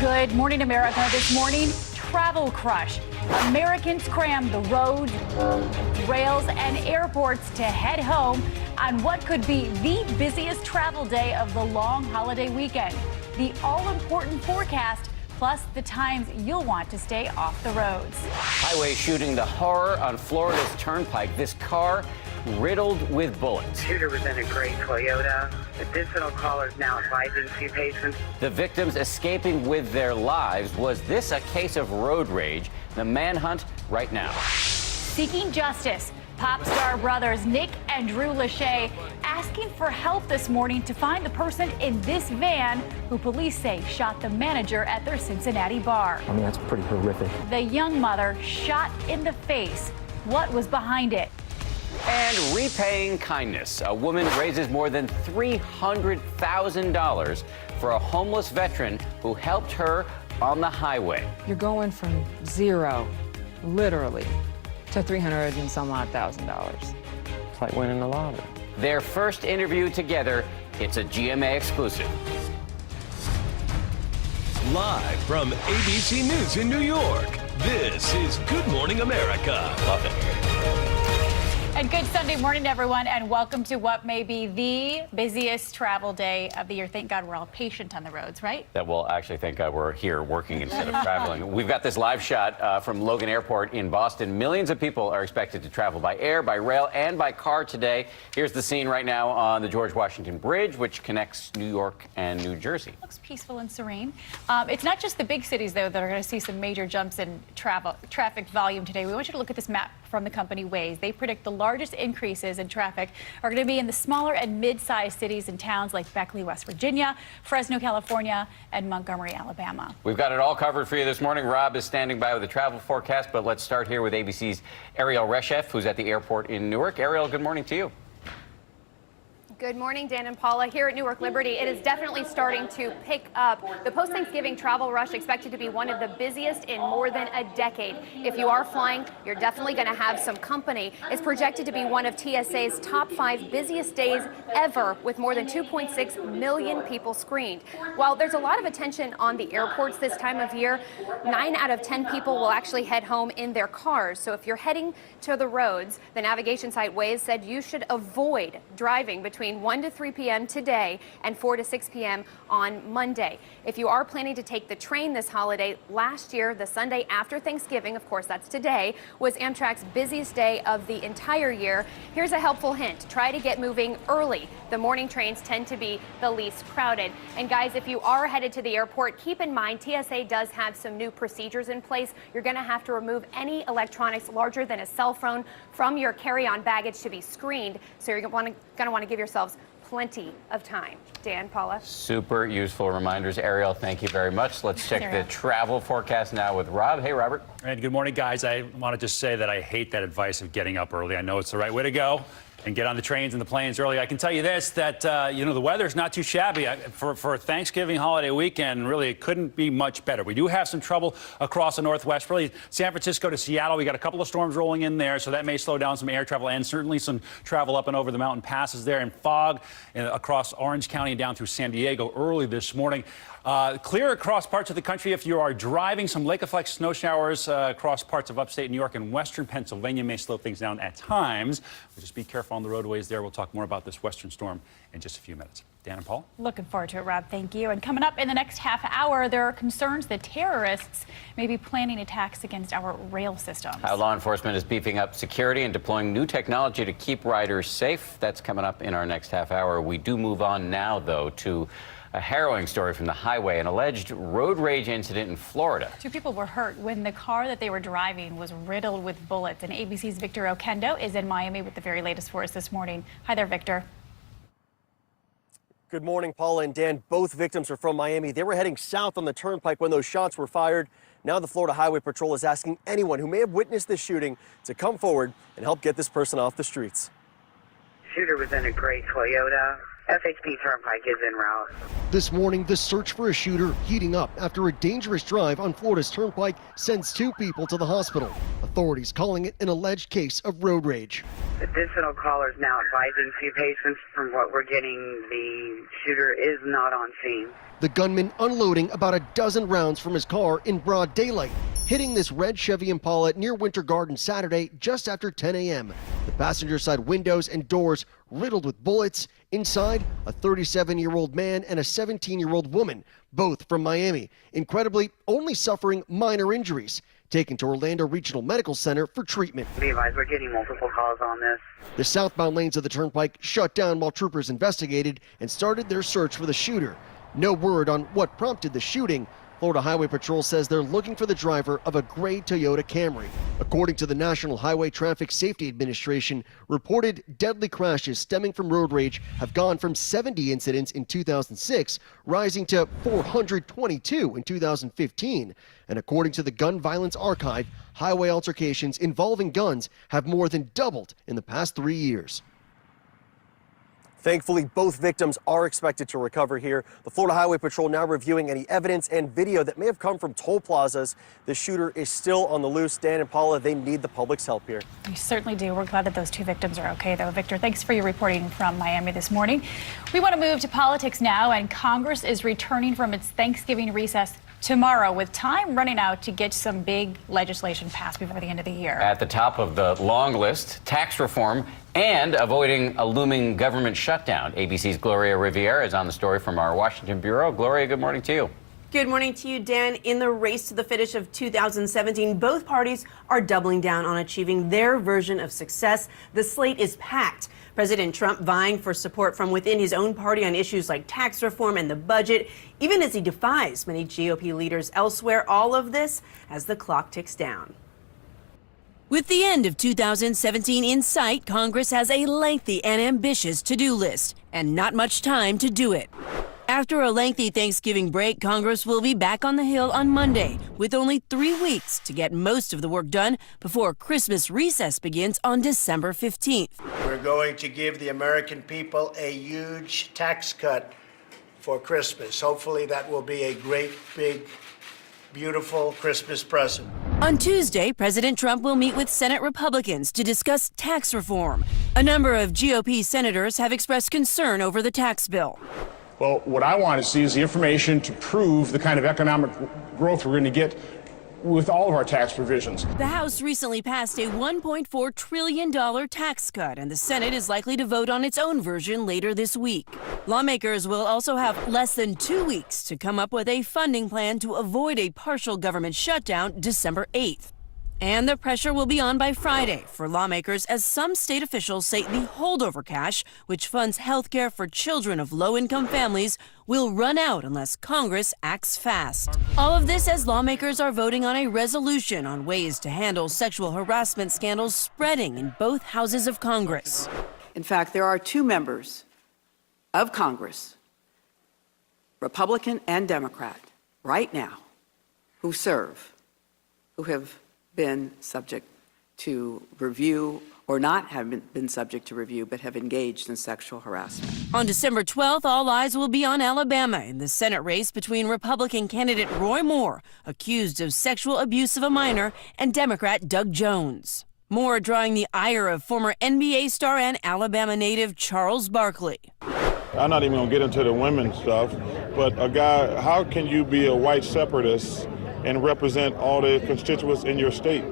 Good morning, America. This morning, travel crush. Americans cram the roads, rails, and airports to head home on what could be the busiest travel day of the long holiday weekend. The all-important forecast, plus the times you'll want to stay off the roads. Highway shooting, the horror on Florida's turnpike. This car riddled with bullets. Shooter was in a gray Toyota. Additional callers now advising two patients. The victims escaping with their lives. Was this a case of road rage? The manhunt right now. Seeking justice. Pop star brothers Nick and Drew Lachey asking for help this morning to find the person in this van who police say shot the manager at their Cincinnati bar. I mean, that's pretty horrific. The young mother shot in the face. What was behind it? And repaying kindness. A woman raises more than $300,000 for a homeless veteran who helped her on the highway. You're going from zero, literally, to $300,000 and some odd thousand. It's like winning the lottery. Their first interview together, it's a GMA exclusive. Live from ABC News in New York, this is Good Morning America. Love it. And good Sunday morning, everyone, and welcome to what may be the busiest travel day of the year. Thank God we're all patient on the roads, right? That will actually thank God we're here working instead of traveling. We've got this live shot from Logan Airport in Boston. Millions of people are expected to travel by air, by rail, and by car today. Here's the scene right now on the George Washington Bridge, which connects New York and New Jersey. Looks peaceful and serene. It's not just the big cities, though, that are going to see some major jumps in traffic volume today. We want you to look at this map from the company Waze. They predict the largest increases in traffic are going to be in the smaller and mid-sized cities and towns like Beckley, West Virginia, Fresno, California, and Montgomery, Alabama. We've got it all covered for you this morning. Rob is standing by with a travel forecast, but let's start here with ABC's Ariel Reshef, who's at the airport in Newark. Ariel, good morning to you. Good morning, Dan and Paula. Here at Newark Liberty, it is definitely starting to pick up. The post-Thanksgiving travel rush expected to be one of the busiest in more than a decade. If you are flying, you're definitely going to have some company. It's projected to be one of TSA's top 5 busiest days ever, with more than 2.6 million people screened. While there's a lot of attention on the airports this time of year, 9 out of 10 people will actually head home in their cars. So if you're heading to the roads, the navigation site Waze said you should avoid driving between 1 to 3 p.m. today and 4 to 6 p.m. on Monday. If you are planning to take the train this holiday, last year, the Sunday after Thanksgiving, of course that's today, was Amtrak's busiest day of the entire year. Here's a helpful hint. Try to get moving early. The morning trains tend to be the least crowded. And guys, if you are headed to the airport, keep in mind TSA does have some new procedures in place. You're going to have to remove any electronics larger than a cell phone from your carry-on baggage to be screened. So you're going to want to give yourselves plenty of time. Dan, Paula. Super useful reminders. Ariel, thank you very much. Let's check the travel forecast now with Rob. Hey, Robert. And good morning, guys. I want to just say that I hate that advice of getting up early. I know it's the right way to go and get on the trains and the planes early. I can tell you this, that, the weather's not too shabby. For Thanksgiving holiday weekend, really, it couldn't be much better. We do have some trouble across the Northwest. Really, San Francisco to Seattle, we got a couple of storms rolling in there, so that may slow down some air travel and certainly some travel up and over the mountain passes there, and fog across Orange County and down through San Diego early this morning. Clear across parts of the country if you are driving. Some lake-effect snow showers across parts of upstate New York and western Pennsylvania may slow things down at times. But just be careful on the roadways there. We'll talk more about this western storm in just a few minutes. Dan and Paul? Looking forward to it, Rob. Thank you. And coming up in the next half hour, there are concerns that terrorists may be planning attacks against our rail systems. How law enforcement is beefing up security and deploying new technology to keep riders safe. That's coming up in our next half hour. We do move on now, though, to a harrowing story from the highway, an alleged road rage incident in Florida. 2 people were hurt when the car that they were driving was riddled with bullets. And ABC's Victor Oquendo is in Miami with the very latest for us this morning. Hi there, Victor. Good morning, Paula and Dan. Both victims are from Miami. They were heading south on the turnpike when those shots were fired. Now the Florida Highway Patrol is asking anyone who may have witnessed this shooting to come forward and help get this person off the streets. Shooter was in a gray Toyota. FHP Turnpike is en route. This morning, the search for a shooter heating up after a dangerous drive on Florida's Turnpike sends 2 people to the hospital. Authorities calling it an alleged case of road rage. Additional callers now advising 2 patients. From what we're getting, the shooter is not on scene. the gunman unloading about a dozen rounds from his car in broad daylight, hitting this red Chevy Impala near Winter Garden Saturday just after 10 a.m. The passenger side windows and doors riddled with bullets. Inside, a 37-year-old man and a 17-year-old woman, both from Miami. Incredibly, only suffering minor injuries. Taken to Orlando Regional Medical Center for treatment. Be advised, we're getting multiple calls on this. The southbound lanes of the turnpike shut down while troopers investigated and started their search for the shooter. No word on what prompted the shooting. Florida Highway Patrol says they're looking for the driver of a gray Toyota Camry. According to the National Highway Traffic Safety Administration, reported deadly crashes stemming from road rage have gone from 70 incidents in 2006, rising to 422 in 2015. And according to the Gun Violence Archive, highway altercations involving guns have more than doubled in the past 3 years. Thankfully, both victims are expected to recover here. The Florida Highway Patrol now reviewing any evidence and video that may have come from toll plazas. The shooter is still on the loose. Dan and Paula, they need the public's help here. We certainly do. We're glad that those two victims are okay, though. Victor, thanks for your reporting from Miami this morning. We want to move to politics now, and Congress is returning from its Thanksgiving recess tomorrow, with time running out to get some big legislation passed before the end of the year. At the top of the long list, tax reform and avoiding a looming government shutdown. ABC's Gloria Riviera is on the story from our Washington bureau. Gloria, good morning to you. Good morning to you, Dan. In the race to the finish of 2017, both parties are doubling down on achieving their version of success. The slate is packed. President Trump vying for support from within his own party on issues like tax reform and the budget, even as he defies many GOP leaders elsewhere. All of this as the clock ticks down. With the end of 2017 in sight, Congress has a lengthy and ambitious to-do list, and not much time to do it. After a lengthy Thanksgiving break, Congress will be back on the Hill on Monday, with only 3 weeks to get most of the work done before Christmas recess begins on December 15th. We're going to give the American people a huge tax cut for Christmas. Hopefully that will be a great, big, beautiful Christmas present. On Tuesday, President Trump will meet with Senate Republicans to discuss tax reform. A number of GOP senators have expressed concern over the tax bill. Well, what I want to see is the information to prove the kind of economic growth we're going to get with all of our tax provisions. The House recently passed a $1.4 trillion tax cut, and the Senate is likely to vote on its own version later this week. Lawmakers will also have less than 2 weeks to come up with a funding plan to avoid a partial government shutdown December 8th. And the pressure will be on by Friday for lawmakers as some state officials say the holdover cash, which funds health care for children of low-income families, will run out unless Congress acts fast. All of this as lawmakers are voting on a resolution on ways to handle sexual harassment scandals spreading in both houses of Congress. In fact, there are 2 members of Congress, Republican and Democrat, right now, who have been subject to review or not have been subject to review, but have engaged in sexual harassment. On December 12th, all eyes will be on Alabama in the Senate race between Republican candidate Roy Moore, accused of sexual abuse of a minor, and Democrat Doug Jones. Moore drawing the ire of former NBA star and Alabama native Charles Barkley. I'm not even going to get into the women's stuff, but a guy, how can you be a white separatist and represent all the constituents in your state?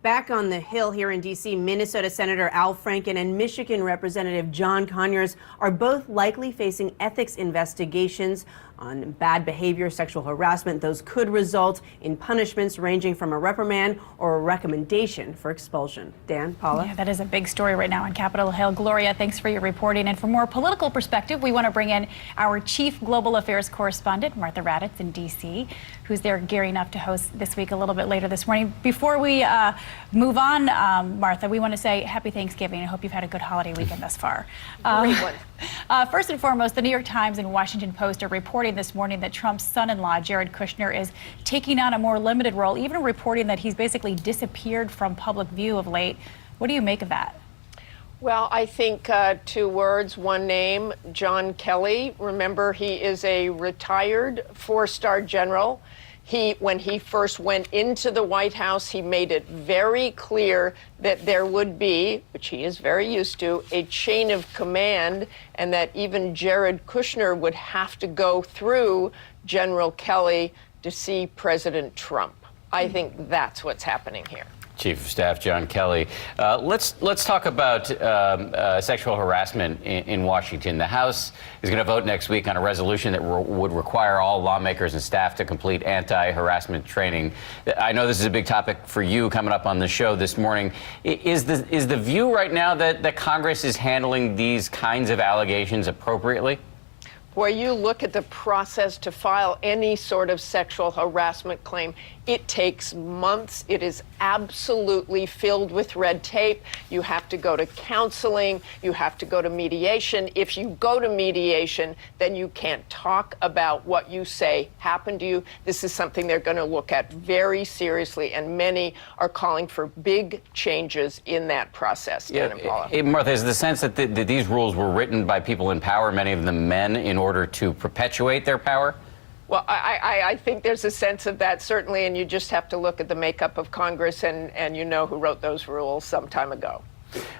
Back on the Hill here in D.C., Minnesota Senator Al Franken and Michigan Representative John Conyers are both likely facing ethics investigations on bad behavior, sexual harassment. Those could result in punishments ranging from a reprimand or a recommendation for expulsion. Dan, Paula? Yeah, that is a big story right now on Capitol Hill. Gloria, thanks for your reporting. And for more political perspective, we want to bring in our chief global affairs correspondent, Martha Raddatz in D.C., who's there gearing up to host this week a little bit later this morning. Before we move on, Martha, we want to say happy Thanksgiving. I hope you've had a good holiday weekend thus far. Great one. First and foremost, the New York Times and Washington Post are reporting this morning that Trump's son-in-law, Jared Kushner, is taking on a more limited role, even reporting that he's basically disappeared from public view of late. What do you make of that? Well, I think 2 words, one name, John Kelly. Remember, he is a retired 4-star general. When he first went into the White House, he made it very clear that there would be, which he is very used to, a chain of command, and that even Jared Kushner would have to go through General Kelly to see President Trump. I think that's what's happening here. Chief of Staff John Kelly. Let's talk about sexual harassment in Washington. The House is going to vote next week on a resolution that would require all lawmakers and staff to complete anti-harassment training. I know this is a big topic for you coming up on the show this morning. Is the view right now that Congress is handling these kinds of allegations appropriately? Where you look at the process to file any sort of sexual harassment claim, it takes months. It is absolutely filled with red tape. You have to go to counseling. You have to go to mediation. If you go to mediation, then you can't talk about what you say happened to you. This is something they're going to look at very seriously, and many are calling for big changes in that process. Dan and Paula. Martha, is the sense that these rules were written by people in power, many of them men, in order to perpetuate their power? Well, I think there's a sense of that, certainly, and you just have to look at the makeup of Congress, and you know who wrote those rules some time ago.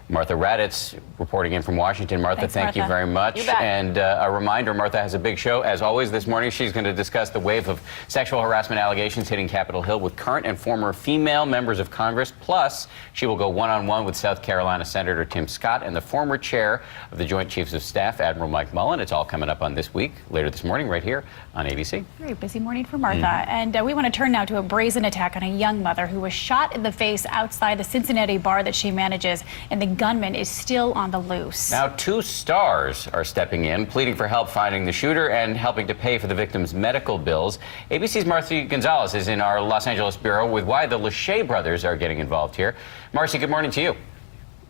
Martha Raddatz reporting in from Washington. Martha, thank you very much. You bet. And a reminder, Martha has a big show. As always this morning, she's going to discuss the wave of sexual harassment allegations hitting Capitol Hill with current and former female members of Congress. Plus, she will go one-on-one with South Carolina Senator Tim Scott and the former chair of the Joint Chiefs of Staff, Admiral Mike Mullen. It's all coming up on This Week, later this morning, right here on ABC. Very busy morning for Martha. And we want to turn now to a brazen attack on a young mother who was shot in the face outside the Cincinnati bar that she manages, and the gunman is still on the loose. Now, 2 stars are stepping in, pleading for help finding the shooter and helping to pay for the victim's medical bills. ABC's Marcy Gonzalez is in our Los Angeles bureau with why the Lachey brothers are getting involved here. Marcy, good morning to you.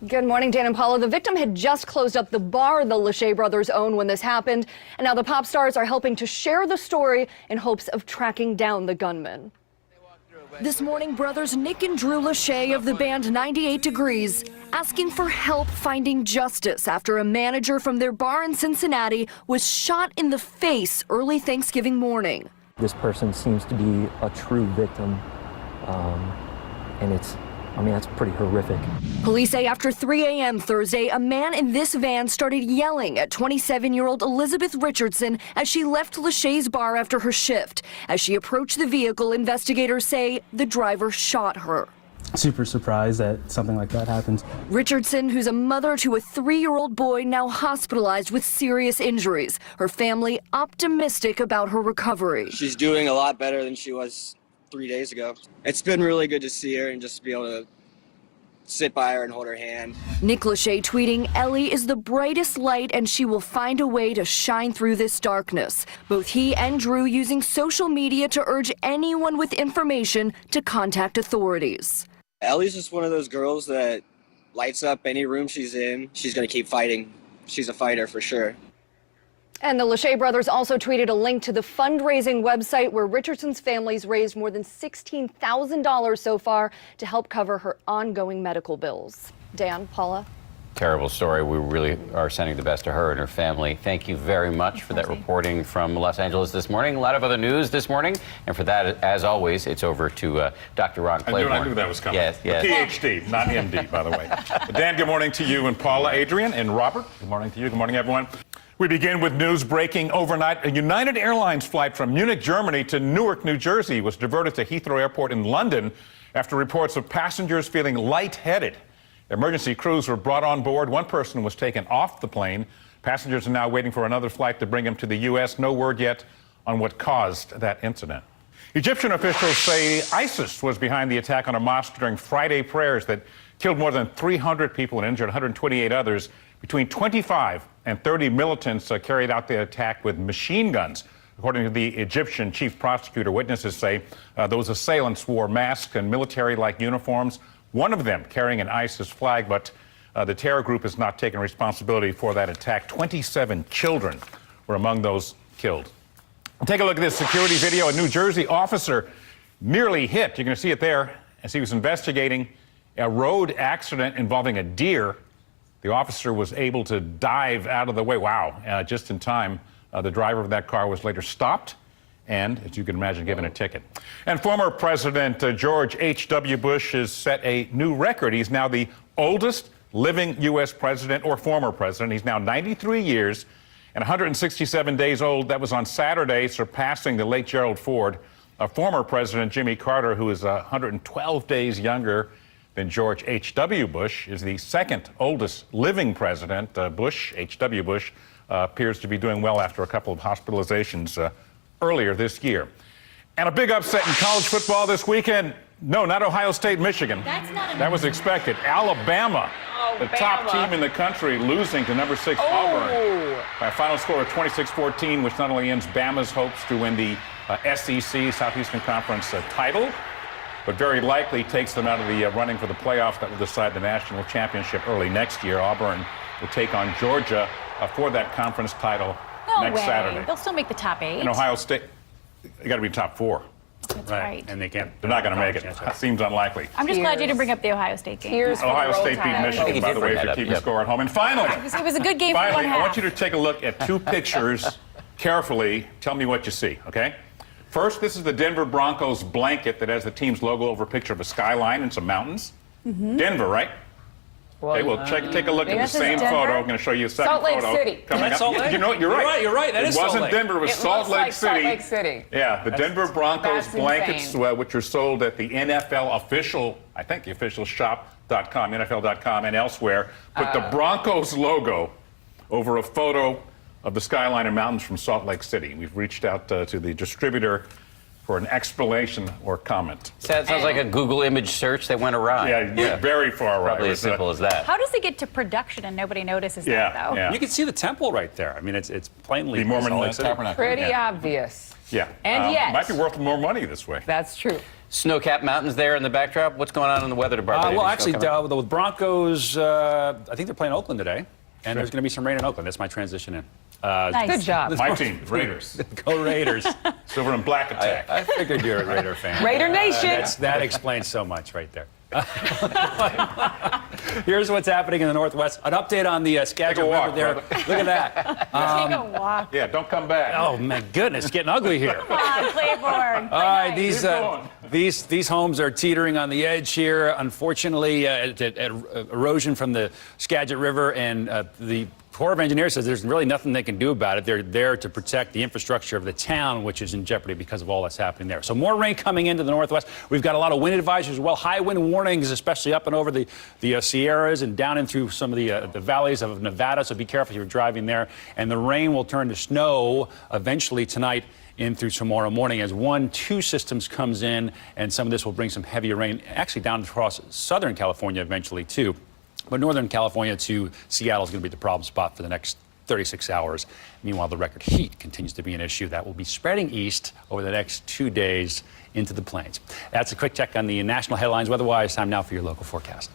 Good morning, Dan and Paula. The victim had just closed up the bar the Lachey brothers own when this happened, and now the pop stars are helping to share the story in hopes of tracking down the gunman. This morning, brothers Nick and Drew Lachey of the band 98 Degrees asking for help finding justice after a manager from their bar in Cincinnati was shot in the face early Thanksgiving morning. This person seems to be a true victim, and that's pretty horrific. Police say after 3 a.m. Thursday, a man in this van started yelling at 27-year-old Elizabeth Richardson as she left Lachey's bar after her shift. As she approached the vehicle, investigators say the driver shot her. Super surprised that something like that happens. Richardson, who's a mother to a 3-year-old boy, now hospitalized with serious injuries. Her family optimistic about her recovery. She's doing a lot better than she was 3 days ago. It's been really good to see her and just be able to sit by her and hold her hand. Nick Lachey tweeting, "Ellie is the brightest light and she will find a way to shine through this darkness." Both he and Drew using social media to urge anyone with information to contact authorities. Ellie's just one of those girls that lights up any room she's in. She's going to keep fighting. She's a fighter for sure. And the Lachey brothers also tweeted a link to the fundraising website where Richardson's family's raised more than $16,000 so far to help cover her ongoing medical bills. Dan, Paula. Terrible story. We really are sending the best to her and her family. Thank you very much for that reporting from Los Angeles this morning. A lot of other news this morning. And for that, as always, it's over to Dr. Ron Claiborne. I knew that was coming. Yes, yes. PhD, not MD, by the way. Dan, good morning to you and Paula, Adrian, and Robert. Good morning to you. Good morning, everyone. We begin with news breaking overnight. A United Airlines flight from Munich, Germany to Newark, New Jersey was diverted to Heathrow Airport in London after reports of passengers feeling lightheaded. Emergency crews were brought on board. One person was taken off the plane. Passengers are now waiting for another flight to bring them to the U.S. No word yet on what caused that incident. Egyptian officials say ISIS was behind the attack on a mosque during Friday prayers that killed more than 300 people and injured 128 others. Between 25 and 30 militants carried out the attack with machine guns. According to the Egyptian chief prosecutor, witnesses say those assailants wore masks and military-like uniforms, one of them carrying an ISIS flag, but the terror group has not taken responsibility for that attack. 27 children were among those killed. Take a look at this security video. A New Jersey officer nearly hit, you're going to see it there, as he was investigating a road accident involving a deer. The officer was able to dive out of the way. Wow, just in time. The driver of that car was later stopped and, as you can imagine, given a ticket. And former President George H.W. Bush has set a new record. He's now the oldest living U.S. president or former president. He's now 93 years and 167 days old. That was on Saturday, surpassing the late Gerald Ford. Former President Jimmy Carter, who is 112 days younger than George H.W. Bush, is the second oldest living president. Bush, H.W. Bush, appears to be doing well after a couple of hospitalizations earlier this year. And a big upset in college football this weekend. No, not Ohio State, Michigan. That was expected. Alabama, the top team in the country, losing to number 6 Auburn by a final score of 26-14, which not only ends Bama's hopes to win the SEC, Southeastern Conference title, but very likely takes them out of the running for the playoffs that will decide the national championship early next year. Auburn will take on Georgia for that conference title next Saturday. They'll still make the top 8. And Ohio State, you got to be top 4. That's right. And they can't. They're not going to make it. That seems unlikely. I'm just glad you didn't bring up the Ohio State game. Ohio State beat Michigan, by the way, if you're keeping score at home. And finally, it was a good game for one half. I want you to take a look at 2 pictures carefully. Tell me what you see, okay? First, this is the Denver Broncos blanket that has the team's logo over a picture of a skyline and some mountains. Denver, right? Well, okay, well, take a look at the same photo. I'm going to show you a second Salt Lake photo. City. Coming up. You know what? You're right. You're right. That is Salt Lake. It wasn't Denver. It was Salt Lake City. Salt Lake City. Yeah, the Denver Broncos that's blankets, which are sold at the NFL official, I think the official shop.com, NFL.com, and elsewhere, put the Broncos logo over a photo of the skyline and mountains from Salt Lake City. We've reached out to the distributor for an explanation or comment. That sounds like a Google image search that went awry. Yeah, very far right. Probably as simple as that. How does it get to production and nobody notices that, though? Yeah. You can see the temple right there. I mean, it's plainly the Mormon tabernacle. Pretty obvious. Yeah. And yet. Might be worth more money this way. That's true. Snow-capped mountains there in the backdrop. What's going on in the weather department? Well, actually, the Broncos, I think they're playing Oakland today, and there's going to be some rain in Oakland. That's my transition in. Nice. Good job. My team, Raiders. Go Raiders. Silver and black attack. I figured you're a Raider fan. Raider Nation. That explains so much right there. Here's what's happening in the Northwest. An update on the Skagit River there. Look at that. Take a walk. Yeah, don't come back. Oh, my goodness. It's getting ugly here. Come on, Claiborne. All right, these homes are teetering on the edge here. Unfortunately, erosion from the Skagit River, and the Corps of Engineers says there's really nothing they can do about it. They're there to protect the infrastructure of the town, which is in jeopardy because of all that's happening there. So more rain coming into the Northwest. We've got a lot of wind advisories as well. High wind warnings, especially up and over the Sierras and down in through some of the valleys of Nevada. So be careful if you're driving there. And the rain will turn to snow eventually tonight in through tomorrow morning as 1-2 systems comes in, and some of this will bring some heavier rain actually down across Southern California eventually too. But Northern California to Seattle is going to be the problem spot for the next 36 hours. Meanwhile, the record heat continues to be an issue that will be spreading east over the next 2 days into the plains. That's a quick check on the national headlines. Weather-wise, time now for your local forecast.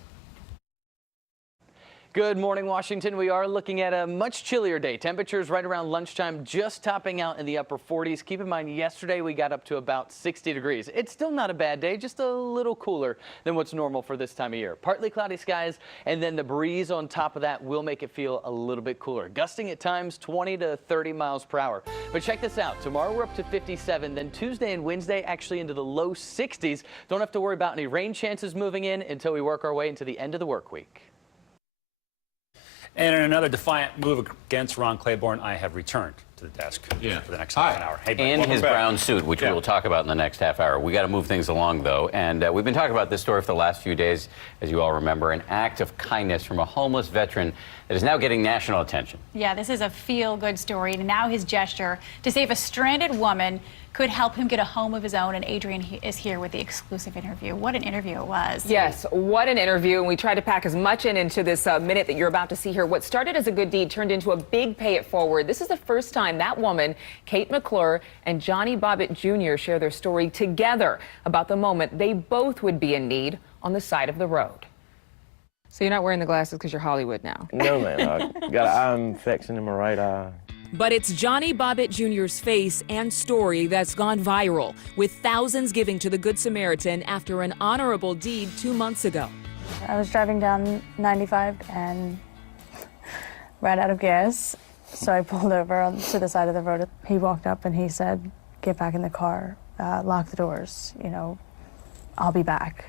Good morning, Washington. We are looking at a much chillier day. Temperatures right around lunchtime, just topping out in the upper 40s. Keep in mind, yesterday we got up to about 60 degrees. It's still not a bad day, just a little cooler than what's normal for this time of year. Partly cloudy skies, and then the breeze on top of that will make it feel a little bit cooler. Gusting at times 20 to 30 miles per hour. But check this out. Tomorrow we're up to 57. Then Tuesday and Wednesday actually into the low 60s. Don't have to worry about any rain chances moving in until we work our way into the end of the work week. And in another defiant move against Ron Claiborne, I have returned to the desk for the next half an hour. Hey, in his brown suit, which we will talk about in the next half hour. We got to move things along, though. And we've been talking about this story for the last few days, as you all remember, an act of kindness from a homeless veteran that is now getting national attention. Yeah, this is a feel-good story. And now his gesture to save a stranded woman could help him get a home of his own. And Adrian is here with the exclusive interview. What an interview it was. Yes, what an interview. And we tried to pack as much into this minute that you're about to see here. What started as a good deed turned into a big pay it forward. This is the first time that woman, Kate McClure, and Johnny Bobbitt Jr. share their story together about the moment they both would be in need on the side of the road. So you're not wearing the glasses because you're Hollywood now? No, man. I got an eye infection in my right eye. But it's Johnny Bobbitt Jr.'s face and story that's gone viral, with thousands giving to the Good Samaritan after an honorable deed 2 months ago. I was driving down 95 and ran out of gas, so I pulled over to the side of the road. He walked up and he said, get back in the car, lock the doors, you know, I'll be back.